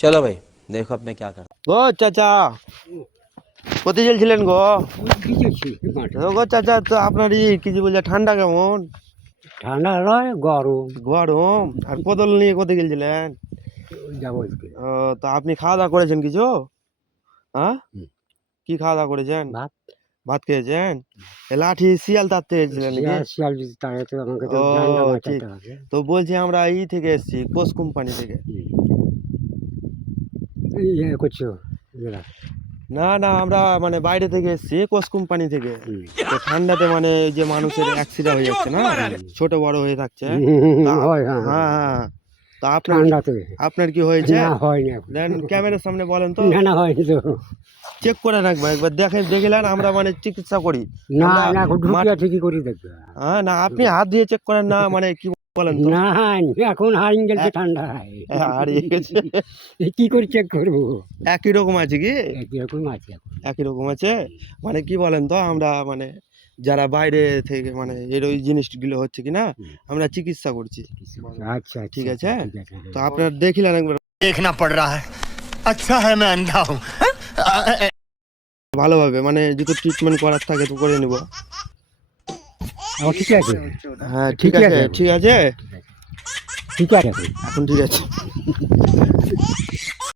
चलो भाई देखो अब मैं क्या कर। গো চাচা, কোথায় গেছিলেন গো? গো চাচা, তো আপনার কি যে বলছে ঠান্ডা কেমন? ঠান্ডা নয়, গরম। গরম। আর কোদল নিয়ে কোথায় গেছিলেন? যাবো তা আপনি খাওয়া দাওয়া করেছেন কিছু? হ্যাঁ, হুম। কি খাওয়া দাওয়া করেছেন? ভাত। ভাত খেয়েছেন? এ লাঠি শিয়াল তাড়তে গেছিলেন নাকি? শিয়াল যদি তাড়ে তো আমাকে তো ও জানটা ঠিক। বাঁচাতে হবে। তো বলছি আমরা থেকে এসেছি, কোষ কোম্পানি থেকে। করছো না না, আমরা মানে বাইরে থেকে এসেছি, কোষ কোম্পানি থেকে। তো ঠান্ডাতে মানে যে মানুষের অ্যাক্সিডেন্ট হয়ে যাচ্ছে না, ছোট বড় হয়ে থাকছে। হ্যাঁ হ্যাঁ। তা ঠান্ডাতে আপনার কি হয়েছে? না, হয়নি এখন। দেন ক্যামেরার সামনে বলেন তো। না হয়নি তো। চেক করে রাখবো একবার, দেখলেন আমরা মানে চিকিৎসা করি না আমরা। ঢুকিয়া ঠিকই করে দেখবে। হ্যাঁ না, আপনি হাত দিয়ে চেক করেন না, মানে কি বলেন তো? না, এখন হারিয়ে গেছে ঠান্ডায়। হারিয়ে গেছে। কি করে চেক করবো? একই রকম আছে কি? এরকম আছে এখন। একই রকম আছে মানে কি বলেন তো, আমরা মানে যারা বাইরে থেকে মানে এর ওই জিনিসগুলো হচ্ছে কি না, আমরা চিকিৎসা করছি। আচ্ছা ঠিক আছে। ঠিক আছে। তো আপনার দেখিলেন একবার, देखना पड़ रहा है। अच्छा है मैं अंधा हूँ। ভালোভাবে মানে যদি ট্রিটমেন্ট করার থাকে তো করে নিব। ঠিক আছে। হ্যাঁ ঠিক আছে, ঠিক আছে, ঠিক আছে। এখন ঠিক আছে।